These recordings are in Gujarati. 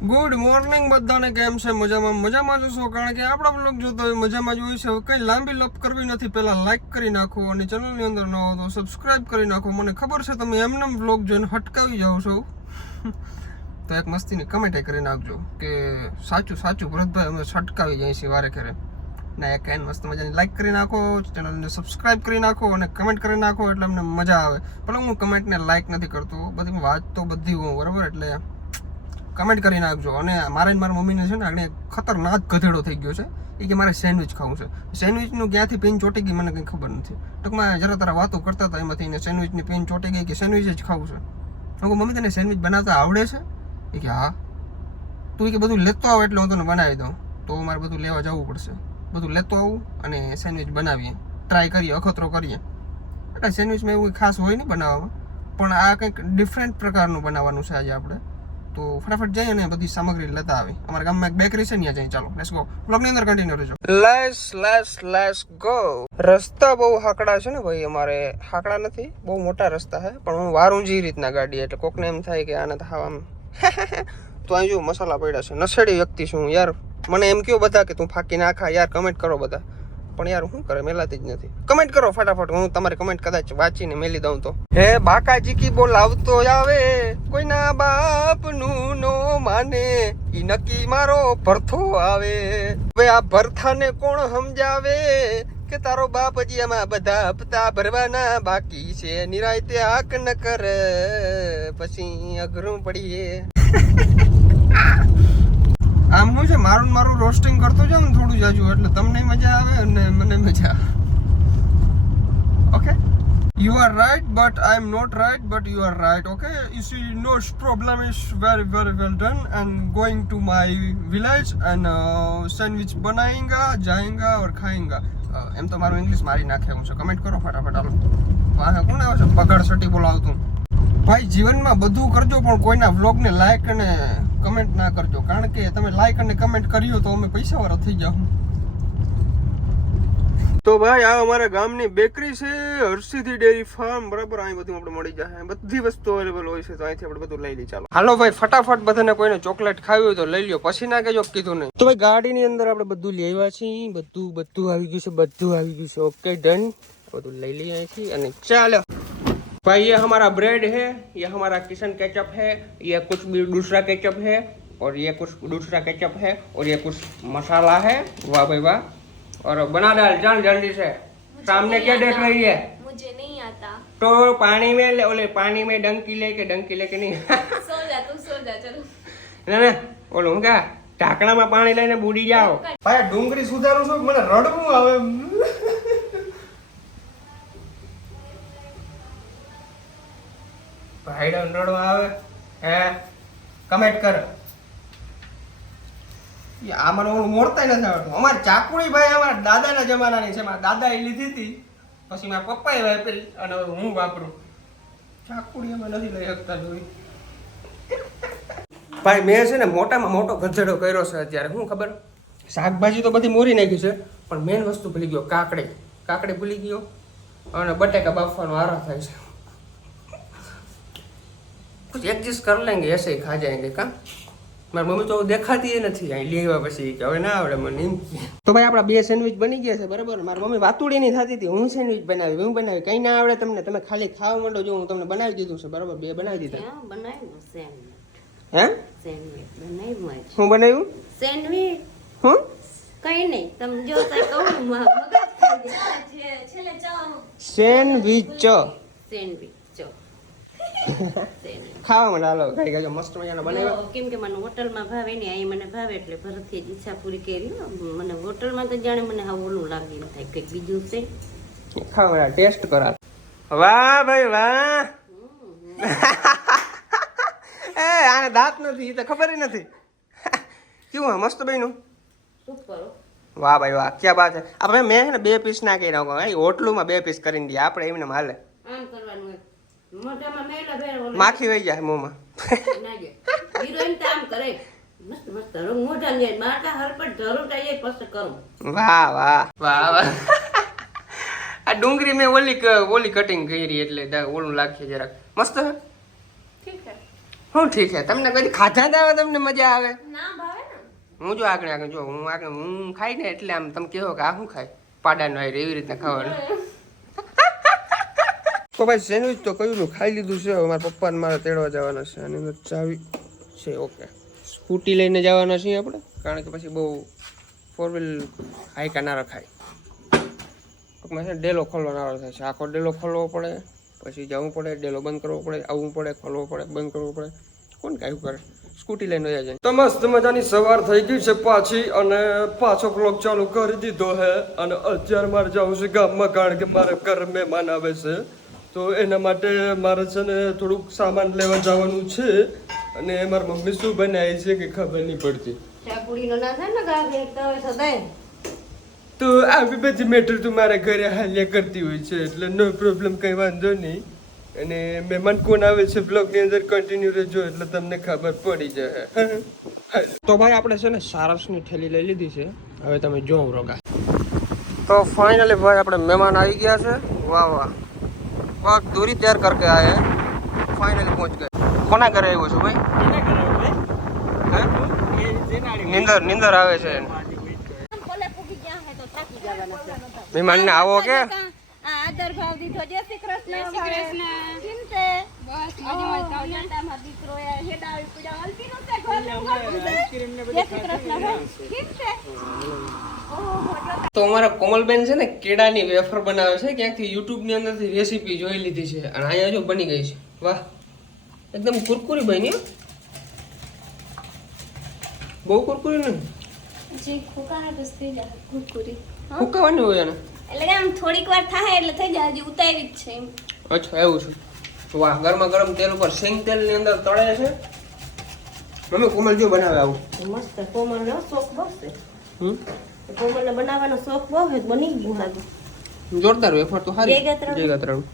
ગુડ મોર્નિંગ બધાને, કેમ છે? મજામાં? મજામાં જ છો? કારણ કે આપણા બ્લોગ જોતો હોય, મજામાં જ હોય છે. કંઈ લાંબી લપ કરવી નથી. પહેલાં લાઇક કરી નાખો અને ચેનલની અંદર ન હો તો સબસ્ક્રાઇબ કરી નાખો. મને ખબર છે તમે એમને બ્લોગ જોઈને હટકાવી જાઓ છો. તો એક મસ્તીની કમેન્ટ કરી નાખજો કે સાચું સાચું ભરતભાઈ, અમે છટકાવી જઈએ છીએ વારે ઘરે. ના એક એન મસ્ત મજાની લાઇક કરી નાખો ચેનલને સબસ્ક્રાઇબ કરી નાખો અને કમેન્ટ કરી નાખો એટલે અમને મજા આવે. પણ હું કમેન્ટને લાઇક નથી કરતો. બધી વાત તો બધી હું, બરાબર? એટલે કમેન્ટ કરી નાખજો અને મારે મારા મમ્મીને છે ને આને ખતરનાક ગધેડો થઈ ગયો છે. એ કે મારે સેન્ડવિચ ખાવું છે. સેન્ડવિચનું ક્યાંથી પેન ચોટી ગઈ મને કંઈ ખબર નથી. ટૂંકમાં જરા તારા વાતો કરતા હતા એમાંથી એને સેન્ડવિચની પેન ચોટી ગઈ કે સેન્ડવિચ જ ખાવું છે. હું મમ્મી, તને સેન્ડવિચ બનાવતા આવડે છે? એ કે, હા. તું કે, બધું લેતો આવ એટલે હું તને બનાવી દઉં. તો મારે બધું લેવા જવું પડશે. બધું લેતો આવું અને સેન્ડવિચ બનાવીએ. ટ્રાય કરીએ, અખતરો કરીએ. એટલે સેન્ડવિચમાં એવું કંઈ ખાસ હોય નહીં બનાવવામાં. પણ આ કંઈક ડિફરન્ટ પ્રકારનું બનાવવાનું છે આજે આપણે. તો ફટાફટ જઈએ અને બધી સામગ્રી લેતા આવી. અમારા ગામમાં એક બેકરી છે ત્યાં જઈએ ચાલો લેટ્સ ગો બ્લોગની અંદર કન્ટિન્યુ રહેજો. લેસ લેસ લેસ ગો રસ્તા બહુ હાકડા છે ને ભાઈ, અમારે હાકડા નથી, બહુ મોટા રસ્તા છે. પણ હું વારું જ રીતના ગાડી, એટલે કોકને એમ થાય કે આને આમ તો અહીં જો મસાલા પડ્યા છે. નસેડી વ્યક્તિ છું યાર. મને એમ કયો બધા કે તું ફાકી નાખા, યાર કમેન્ટ કરો બધા. પણ યાર શું કરે, મેલાતી જ નથી. કમેન્ટ કરો ફટાફટ, હું તમારી કમેન્ટ કદાચ વાંચીને મેલી દઉં તો. હે, બાકાજી કી બોલાવતો આવે? કોઈના બાપનું નો માને, ઈ નક્કી મારો ભરથો આવે. હવે આ ભરથાને કોણ સમજાવે? કે તારો બાપ હજી આમાં બધા હપ્તા ભરવાના બાકી છે. નિરાયતે આક ન કર, પછી અઘરું પડીએ. આમ શું છે, મારું મારું રોસ્ટિંગ કરતો જાઉં ને થોડું જાજુ, એટલે તમને મજા આવે અને મને મજા આવે. Okay you are right but I am not right but you are right okay you see no problem is very very well done and going to my village and sandwich બનાવેંગા જાયેંગા ઓર ખાએંગા એમ તો મારું ઇંગ્લિશ મારી નાખે, હું છે કમેન્ટ કરો ફટાફટ, હાલો. પાસે કોણ આવે છે? બગડ સટી બોલાવતું ભાઈ જીવનમાં બધું કરજો પણ કોઈના વ્લોગને લાઈક અને કમેન્ટ ના કરજો. કારણ કે તમે લાઈક અને કમેન્ટ કર્યો તો અમે પૈસાવાળા થઈ જાઓ તો ભાઈ આ અમારા ગામની બેકરી છે હર્ષિથી ડેરી ફાર્મ બરાબર અહીં બધું આપણે મળી જાય. બધી વસ્તુ અવેલેબલ હોય છે તો અહીંથી આપણે બધું લઈ લઈ ચાલો. હાલો ભાઈ ફટાફટ બધાને કોઈને ચોકલેટ ખાવી હોય તો લઈ લ્યો. પછી ના કેજો કીધું નહીં. તો ભાઈ ગાડીની અંદર આપણે બધું લઈ આવ્યા છીએ. બધું બધું આવી ગયું છે બધું આવી ગયું છે. ઓકે ડન બધું લઈ લઈએ અહીંથી અને ચાલો भाई ये हमारा ब्रेड है ये हमारा किशन केचप है ये कुछ भी दूसरा केचप है और ये कुछ दूसरा केचप है और ये कुछ मसाला है वाह भाई वाह और बना डाल जान जल्दी से सामने क्या देख रही है मुझे नहीं आता तो पानी में ले ओले पानी में डंकी लेके डंकी लेके नहीं सो जा तू सो जा चलो ના ના ઓલું હું ક્યાં ઢાંકણામાં પાણી લઈને બુડી જાઓ ભાઈ ડુંગળી સુધારું છું મને રડવું આવે ભાઈ રડવા આવે, હે? કમેન્ટ કર. આ મને ઓલું મોડતા નથી આવડતું. અમારે ચાકુડી ભાઈ અમારા દાદાના જમાનાની છે. મારા દાદાએ લીધી હતી. પછી મારા પપ્પાએ વાપરી અને હવે હું વાપરું. ચાકુડી અમે નથી લઈ શકતા જોઈ. ભાઈ, મેં છે ને મોટામાં મોટો ગજડો કર્યો છે અત્યારે. શું ખબર? શાકભાજી તો બધી મોરી નાખી છે, પણ મેન વસ્તુ ભૂલી ગયો, કાકડી. કાકડી ભૂલી ગયો અને બટેકા બાફવાનો આરો થાય છે. कुछ एडजस्ट कर लेंगे ऐसे ही खा जाएंगे का મારી મમ્મી તો દેખાતી ય નથી અહીં લેવા પછી કે હવે ના આવડે મને એમ કહે. તો ભાઈ આપણા બે સેન્ડવિચ બની ગયા છે બરાબર મારી મમ્મી વાતુડી નહીં થતી હતી હું સેન્ડવિચ બનાવી હું બનાવી કઈ ના આવડે તમને તમે ખાલી ખાવા માંડો જો હું તમને બનાવી દીધું છે બરાબર બે બનાવી દીધા ક્યાં બનાવ્યું સેન્ડવિચ હે સેન્ડવિચ બનાવ્યું જ શું બનાવ્યું સેન્ડવિચ હું કઈ નહીં તમે જો તો કહું મ- મગજ ખાઈ જાય. છે- છેલ્લે ચાવ સેન્ડવિચ સેન્ડવિચ ચો સેન્ડવિચ ખાવા મને હાલો કઈ ગયો મસ્ત મજાનો બનાવ્યો કેમ કે મને હોટલમાં ભાવે ને અહીં મને ભાવે એટલે ભરતથી જ ઈચ્છા પૂરી કરી મને હોટલમાં તો જાણે મને હા ઓલું લાગી થાય કંઈક બીજું છે. ખાવા ટેસ્ટ કરા વાહ ભાઈ વાહ. એ આને દાંત નથી એ તો ખબર નથી. કેવું? મસ્ત બન્યું? સુપર વાહ ભાઈ વાહ ક્યાં બાત છે. આપણે મેં છે ને બે પીસ નાખો એ હોટલુમાં બે પીસ કરીને દઈએ. આપણે એમને હાલે આમ કરવાનું હોય મોઢામાં મેલા ભેર ઓલું માખી વહી જાય મોમાં. હિરોઈન તો આમ કરે. મસ્ત મસ્ત. ધરો મોઢા ને મારતા હરપટ ધરો જાય પછી કરું. વાહ વાહ. વાહ વાહ. આ ડુંગળી મેં ઓલી ઓલી કટિંગ કરી એટલે ઓલું લાગશે જરાક. મસ્ત ઠીક છે. હું ઠીક છે? તમને કદી ખાધા જ આવે તમને મજા આવે? ના ભાવે ને. હું જો આગળ આગળ જો હું આગળ હું ખાઈ ને એટલે આમ તમે કહો કે આ શું ખાય? પાડાનો હારે એવી રીતના ખાવાનું. તો ભાઈ સેન્ડવિચ તો કયું ખાઈ લીધું છે. મારા પપ્પાને મારે તેડવા જવાના છે અને અંદર ચાવી છે, ઓકે. સ્કૂટી લઈને જવાના છીએ આપણે, કારણ કે પછી બહુ ફોર વ્હીલ હાઈકા ના રખાય. ટૂંકમાં છે ડેલો ખોલવાનો થાય છે. આખો ડેલો ખોલવો પડે, પછી જવું પડે, ડેલો બંધ કરવો પડે, આવવું પડે, ખોલવો પડે, બંધ કરવો પડે. કોણ કાંઈ કરે? સ્કૂટી લઈને જાય. તો મસ્ત મજાની સવાર થઈ ગઈ છે પાછી, અને પાછો બ્લોગ ચાલુ કરી દીધો હે. અને અત્યારે મારે જવું છે ગામમાં, કારણ કે મારે ઘર મહેમાન આવે છે. તો એના માટે મારે છે ને થોડુંક સામાન લેવા જવાનું છે અને મારા મમ્મી શું બનાવી છે કે ખબર નહીં પડતી. તો આવી બધી મેટર તું મારા ઘરે હાલ્યા કરતી હોય છે એટલે નો પ્રોબ્લેમ કંઈ વાંધો નહીં. અને મહેમાન કોણ આવે છે બ્લોગની અંદર કન્ટિન્યુ રહેજો એટલે તમને ખબર પડી જાય. તો ભાઈ આપણે છે ને સારસની થેલી લઈ લીધી છે હવે તમે જો રોગા. તો ફાઇનલી ભાઈ આપણે મહેમાન આવી ગયા છે વાહ વાહ. વાહ દૂરી તૈયાર કરકે આયે ફાઇનલી પહોંચ ગए કોના ઘરે આવ્યો છું ભાઈ? હે? નિંદર નિંદર આવે છે. મહેમાન પૂગી ગયા હે તો થાકી જવાના છે. મહેમાનને આવો કે? આદર ભાવ દીધો જય શ્રી કૃષ્ણ શ્રી કૃષ્ણ. તો અમારા કોમલબેન છે ને કેળાની વેફર બનાવે છે ક્યાંકથી યુટ્યુબની અંદરથી રેસીપી જોઈ લીધી છે અને અહીંયા જો બની ગઈ છે. વાહ. એકદમ કુરકુરી બની હો. બહુ કુરકુરી ને જે ખોકાના બસ થઈ જાય કુરકુરી. ફૂંકાવાની હોય એને? એટલે કે આમ થોડીક વાર થાય એટલે થઈ જાય હજી ઉતારી જ છે એમ. અચ્છા એવું છે. વાહ ગરમા ગરમ તેલ ઉપર સિંગ તેલની અંદર તળે છે. મમ્મી કોમલ જો બનાવે આવું. મસ્ત કોમલ નો શોખ બહુ છે હમ કોમલને બનાવવાનો શોખ બહુ છે બની ગયું હાજુ જોરદાર વેફર તો સારી જય ગાત્રાણું.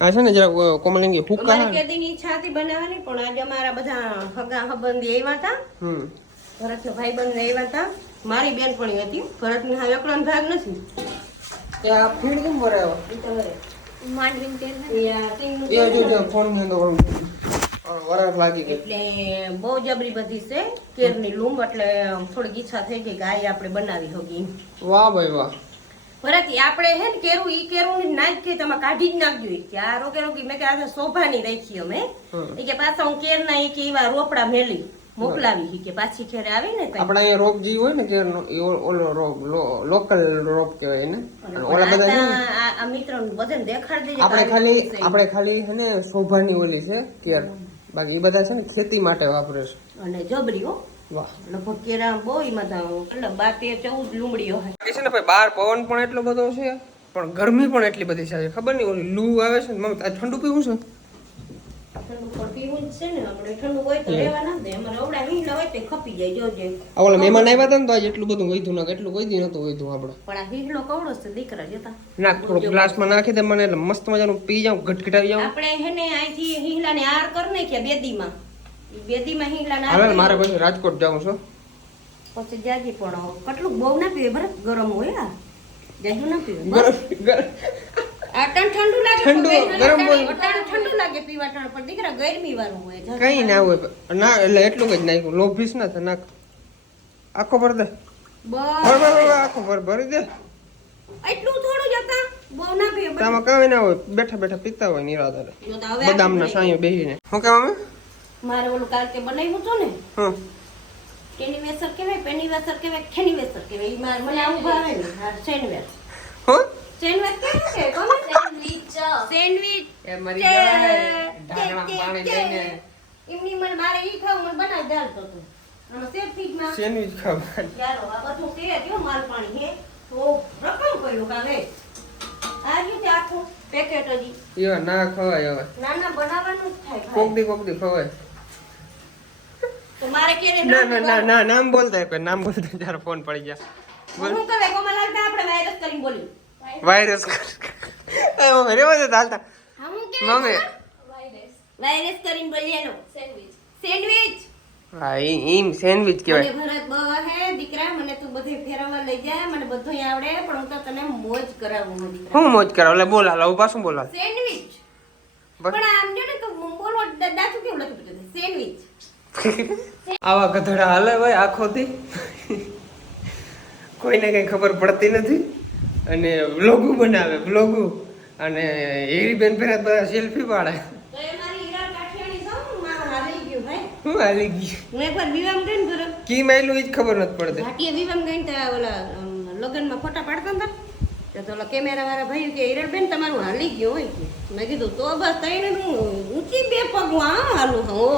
આ છે ને જરા કોમલ હુકા અમારે કેદીની ઈચ્છા હતી બનાવવાની પણ આજે અમારા બધા હગા હબંધી આવ્યા હતા. હમ. ભરતનો ભાઈબંધ આવ્યા હતા. મારી બેન પણ હતી. ભરતની હા એકલો ભાગ નથી. તે આ ફીડ કેમ ભરાયો. માંડવીને તેલ ઈ આ ટીંગનું એ જો જો ફોનની અંદર વરાળ લાગી ગઈ. એટલે બહુ જબરી બધી છે કેરની લૂમ એટલે થોડીક ઈચ્છા થઈ ગઈ કે આ આપણે બનાવી હોગી. વાહ ભાઈ વાહ. ભરતી આપણે હે ને કેરું ઈ કેરું ની નાખી તમે કાઢી જ નાખજો ઈ. કે આ રોગે રોગી મેં કે આ શોભાની રાખી અમે. એ કે પાછા હું કેર ના ઈ કે એવા રોપડા મેલી મોકલાવી કે પાછી ખેરે આવે ને. આપણે અહીંયા રોપ જી હોય ને કે નો ઓલો રોગ લોકલ રોપ કહેવાય અને ઓલા બધા ને, આ- મિત્રોને બધાને દેખાડી દેજો આપણે ખાલી આપણે ખાલી છે ને શોભાની ઓલી છે કેર. બાકી એ બધા છે ને ખેતી માટે વાપરે છે. અને જબરી હો વાહ. લગભગ કેરા બહુ એમાં તો એટલે બાર તેર ચૌદ લીમડીઓ છે ને ભાઈ બહાર પવન પણ એટલો બધો છે પણ ગરમી પણ એટલી બધી છે ખબર નહીં ઓલી લૂ આવે છે ને મમ્મી ઠંડુ પીવું છે? ઓલા મહેમાન આવ્યા હતા ને તો આજે એટલું બધું વધ્યું ના એટલું દી નતું વૈધું આપણે. પણ આ હીંગડો કવડો છે દીકરા જતા. ના થોડું ગ્લાસમાં નાખી દે મને એટલે મસ્ત મજાનું પી જાઉં ઘટઘટાવી જાઉં. આપણે હેને અહીંથી હિંગલાને આર કર નાખ્યા બેદીમાં. બેદીમાં હિંગલાને આર મારે પછી રાજકોટ જાઉં છું. પછી જાજી પણ કેટલું બહુ ના પીવે બરફ ગરમ હોય આ. જાજુ ના પીવે. ગરમ ગરમ. આટણ ઠંડુ લાગે ઠંડુ, ગરમ અટાણે- હોય. અટાણે ઠંડુ લાગે પીવા ટાણે પણ દીકરા ગરમી વાળું હોય કઈ ના હોય. ના એટલે એટલું જ નાખ્યું. લોભીસ ના થાય નાખ. આખો ભર દે. ભર ભર આખો ભર ભરી દે. એટલું થોડું જ હતા. બહુ ના તામાં હોય. બેઠા બેઠા પીતા હોય નિરાધારે. બદામના સાંયો બેહીને. શું કહેવા મારે ઓલું કાલ કે બનાવ્યું હતું ને? હા. કેની વેસર કેવાય પેની વેસર કેવાય ખેની વેસર કેવાય ઈ મારે મને આવું ભાવે ને હા સેન્ડવેચ હા? સેન્ડવેચ કેવું છે? ગમે સેન્ડવીચ સેન્ડવિચ એ મરી પાણી ચે. એમની મને મારે ઈ ખાવું મને બનાવી દાલતો હતો આમાં શેર ફીટમાં સેન્ડવિચ ખાવા. યારો આ બધું કે કેવું માલ પાણી હે. તો રકમ પડ્યું કાવે આ રીતે આખું પેકેટ હજી. એ ના ખવાય હવે. ના ના બનાવવાનું જ થાય કોક દી કોક દી ખવાય. તો મારે ક્યારે ના ના ના નામ બોલતા નામ બોલતા ત્યારે ફોન પડી ગયા. હું કહે કોમલાલ કે આપણે વાયરસ કરીને બોલી વાયરસ એ મમ્મી રેવા દે હાલતા. હા હું કે મમ્મી. વાયરસ વાયરસ કરીને બોલીએ એનો સેન્ડવિચ હા ઈ ઈમ સેન્ડવિચ મને ભરત બહુ હે દીકરા મને તું બધે ફેરવવા લઈ જાય મને બધું આવડે પણ હું તો તને મોજ કરાવું હું દીકરા. હું મોજ કરાવ? એટલે બોલા હાલ હું પાછું બોલા સેન્ડવિચ પણ આમ જો ને તું બોલવો જ આવા ગધડા હાલે ભાઈ આખો થી કોઈને કઈ ખબર પડતી નથી. અને વ્લોગુ બનાવે વ્લોગુ. અને હેરીબેન પહેલા બધા સેલ્ફી પાડે હું હાલી ગઈ હું એકવાર વિવામ ગઈ ને કી માયલું એ જ ખબર નથી પડતી. ઘાટીએ વિવામ ગઈ ને ઓલા લગ્નમાં ફોટા પાડતા હતા તો ઓલા કેમેરા વાળા ભાઈ કે હિરલબેન તમારું હાલી ગયું હોય. મેં કીધું તો બસ તઈને હું ઊંચી બે પગ આ હાલું ઓહો